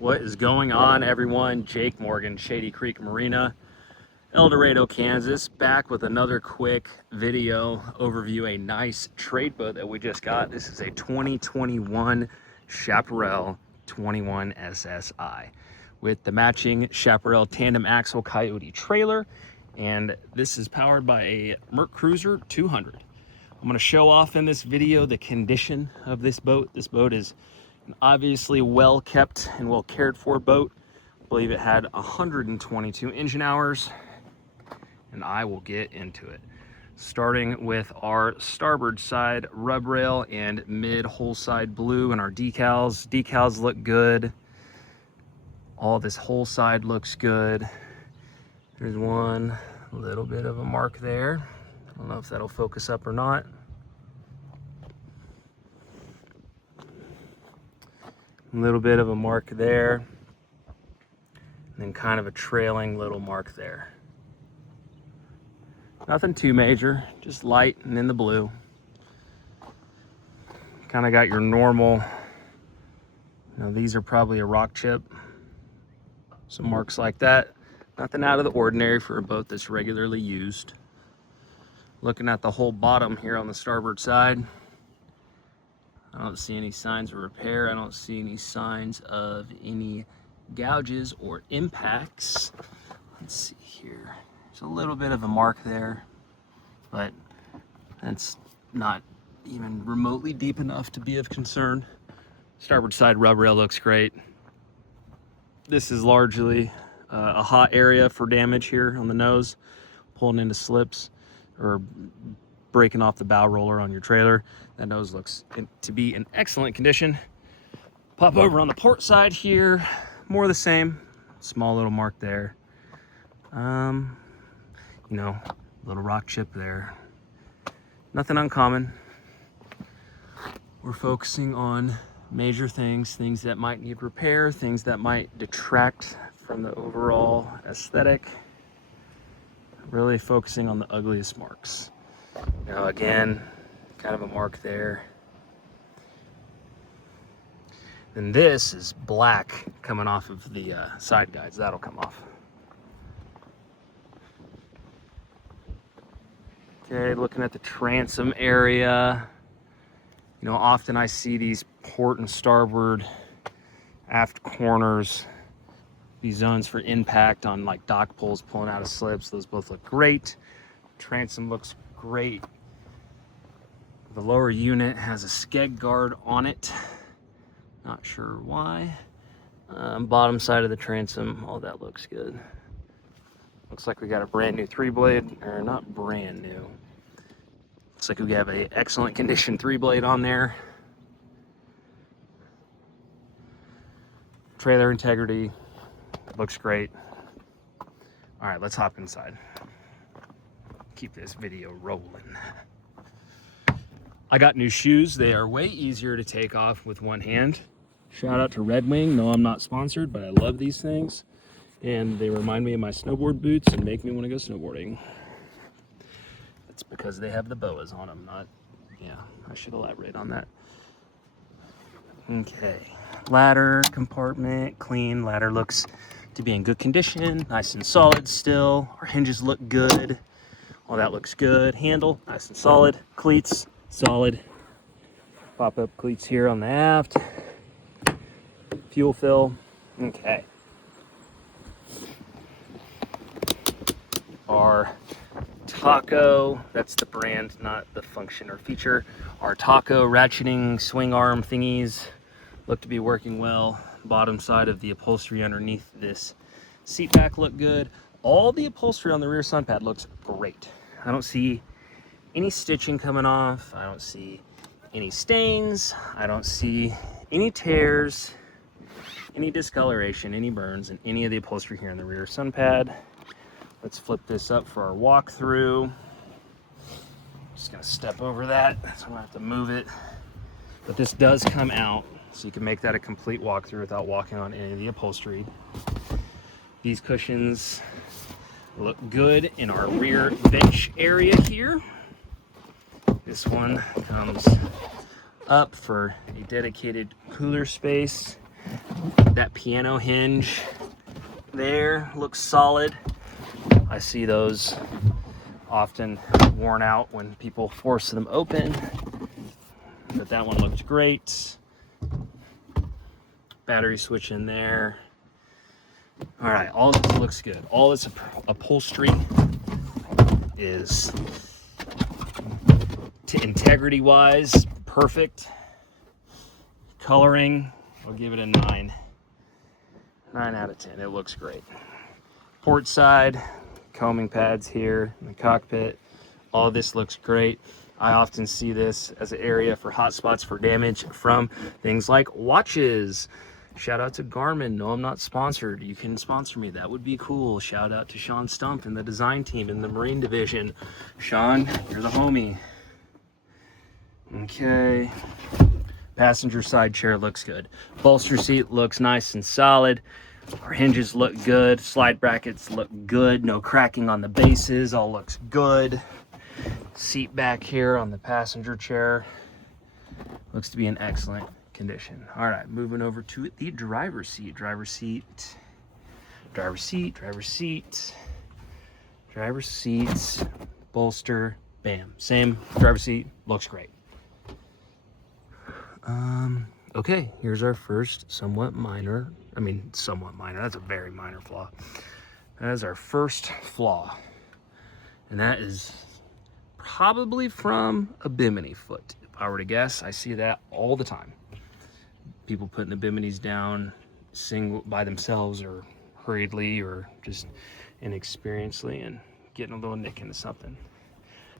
What is going on, everyone? Jake Morgan, Shady Creek Marina, El Dorado, Kansas, back with another quick video overview a nice trade boat that we just got. This is a 2021 Chaparral 21 SSI with the matching Chaparral tandem axle Coyote trailer, and this is powered by a Merc Cruiser 200. I'm going to show off in this video the condition of this boat. This boat is an obviously well kept and well cared for boat. I believe it had 122 engine hours, and I will get into it. Starting with our starboard side rub rail and mid hull side blue and our decals. Decals look good. All this whole side looks good. There's one little bit of a mark there. I don't know if that'll focus up or not. A little bit of a mark there. And then kind of a trailing little mark there. Nothing too major, just light and in the blue. Kind of got your normal, these are probably a rock chip. Some marks like that. Nothing out of the ordinary for a boat that's regularly used. Looking at the whole bottom here on the starboard side, I don't see any signs of repair. I don't see any signs of any gouges or impacts. Let's see here. There's a little bit of a mark there, but that's not even remotely deep enough to be of concern. Starboard side rub rail looks great. This is largely a hot area for damage here on the nose, pulling into slips or breaking off the bow roller on your trailer. That nose looks to be in excellent condition. Pop over on the port side here, more of the same. Small little mark there. Little rock chip there. Nothing uncommon. We're focusing on major things that might need repair, things that might detract from the overall aesthetic. Really focusing on the ugliest marks. Again, kind of a mark there. And this is black coming off of the side guides. That'll come off. Okay, looking at the transom area. Often I see these port and starboard aft corners, these zones for impact on like dock poles pulling out of slips. Those both look great. Transom looks great. The lower unit has a skeg guard on it. Not sure why. Bottom side of the transom, all that looks good. Looks like we got a brand new 3-blade, or not brand new. Looks like we have a excellent condition 3-blade on there. Trailer integrity looks great. All right, let's hop inside. Keep this video rolling. I got new shoes. They are way easier to take off with one hand. Shout out to Red Wing. No, I'm not sponsored, but I love these things. And they remind me of my snowboard boots and make me want to go snowboarding. That's because they have the boas on them, I should elaborate on that. Okay, ladder compartment, clean. Ladder looks to be in good condition, nice and solid still. Our hinges look good. All that looks good. Handle, nice and solid. Cleats, solid. Pop-up cleats here on the aft. Fuel fill, okay. Our Taco, that's the brand, not the function or feature. Our Taco ratcheting swing arm thingies look to be working well. Bottom side of the upholstery underneath this seat back look good. All the upholstery on the rear sun pad looks great. I don't see any stitching coming off. I don't see any stains. I don't see any tears, any discoloration, any burns in any of the upholstery here in the rear sun pad. Let's flip this up for our walkthrough. Just gonna step over that, so I'm gonna have to move it. But this does come out, so you can make that a complete walkthrough without walking on any of the upholstery. These cushions look good in our rear bench area here. This one comes up for a dedicated cooler space. That piano hinge there looks solid. I see those often worn out when people force them open, but that one looked great. Battery switch in there. All right, all this looks good. All this upholstery is, integrity wise, perfect. Coloring, I'll give it a 9 out of 10. It looks great. Port side, combing pads here in the cockpit. All this looks great. I often see this as an area for hotspots for damage from things like watches. Shout out to Garmin. No, I'm not sponsored. You can sponsor me. That would be cool. Shout out to Sean Stump and the design team in the Marine Division. Sean, you're the homie. Okay. Passenger side chair looks good. Bolster seat looks nice and solid. Our hinges look good. Slide brackets look good. No cracking on the bases. All looks good. Seat back here on the passenger chair looks to be in excellent condition. All right, moving over to the driver's seat. Driver's seat. Driver's seat. Driver's seat. Driver's seats. Bolster. Bam. Same driver's seat. Looks great. Okay, here's our first somewhat minor, that's a very minor flaw. That is our first flaw. And that is probably from a bimini foot. If I were to guess, I see that all the time. People putting the biminis down single by themselves or hurriedly or just inexperiencedly and getting a little nick into something.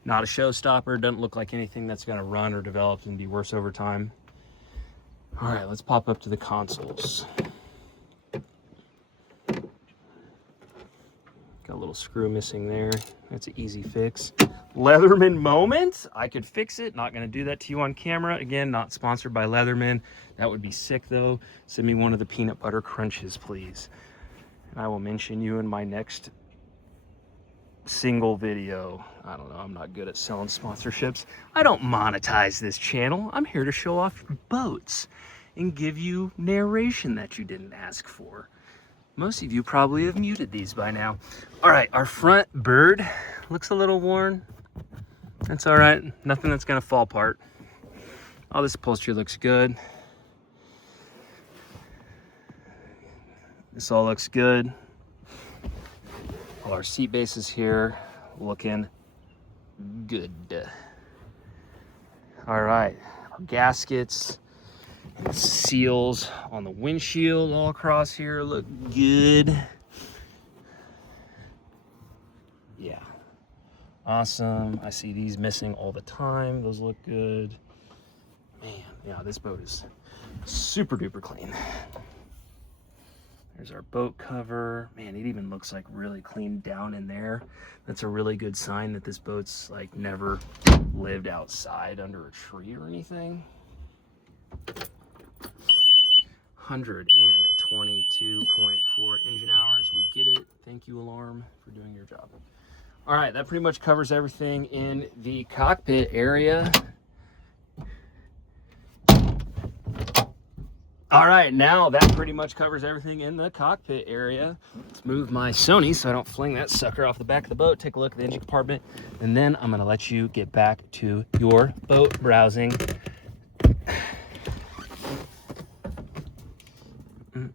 Not a showstopper, doesn't look like anything that's gonna run or develop and be worse over time. All right, let's pop up to the consoles. Got a little screw missing there. That's an easy fix. Leatherman moment. I could fix it. Not going to do that to you on camera. Again, not sponsored by Leatherman. That would be sick, though. Send me one of the peanut butter crunches, please. And I will mention you in my next single video. I don't know. I'm not good at selling sponsorships. I don't monetize this channel. I'm here to show off boats and give you narration that you didn't ask for. Most of you probably have muted these by now. All right, our front bird looks a little worn. That's all right. Nothing that's gonna fall apart. All this upholstery looks good. This all looks good. All our seat bases here looking good. All right, our gaskets and seals on the windshield all across here look good. Yeah, awesome. I see these missing all the time. Those look good. Man, yeah, this boat is super duper clean. There's our boat cover. Man, it even looks like really clean down in there. That's a really good sign that this boat's like never lived outside under a tree or anything. 122.4 engine hours. We get it. Thank you, alarm, for doing your job. All right, that pretty much covers everything in the cockpit area. All right, now that pretty much covers everything in the cockpit area. Let's move my Sony so I don't fling that sucker off the back of the boat. Take a look at the engine compartment, and then I'm gonna let you get back to your boat browsing.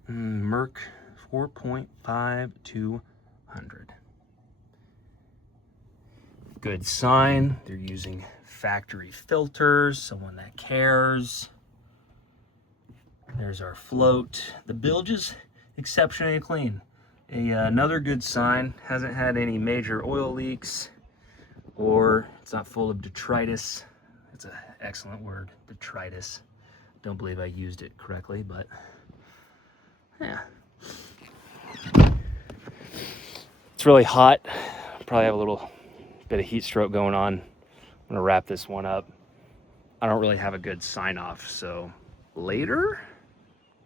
Merc 4.5200. Good sign. They're using factory filters, someone that cares. There's our float. The bilge is exceptionally clean. Another good sign, hasn't had any major oil leaks, or it's not full of detritus. It's an excellent word, detritus. Don't believe I used it correctly, but yeah. It's really hot. Probably have a little bit of heat stroke going on. I'm gonna wrap this one up. I don't really have a good sign off, so later.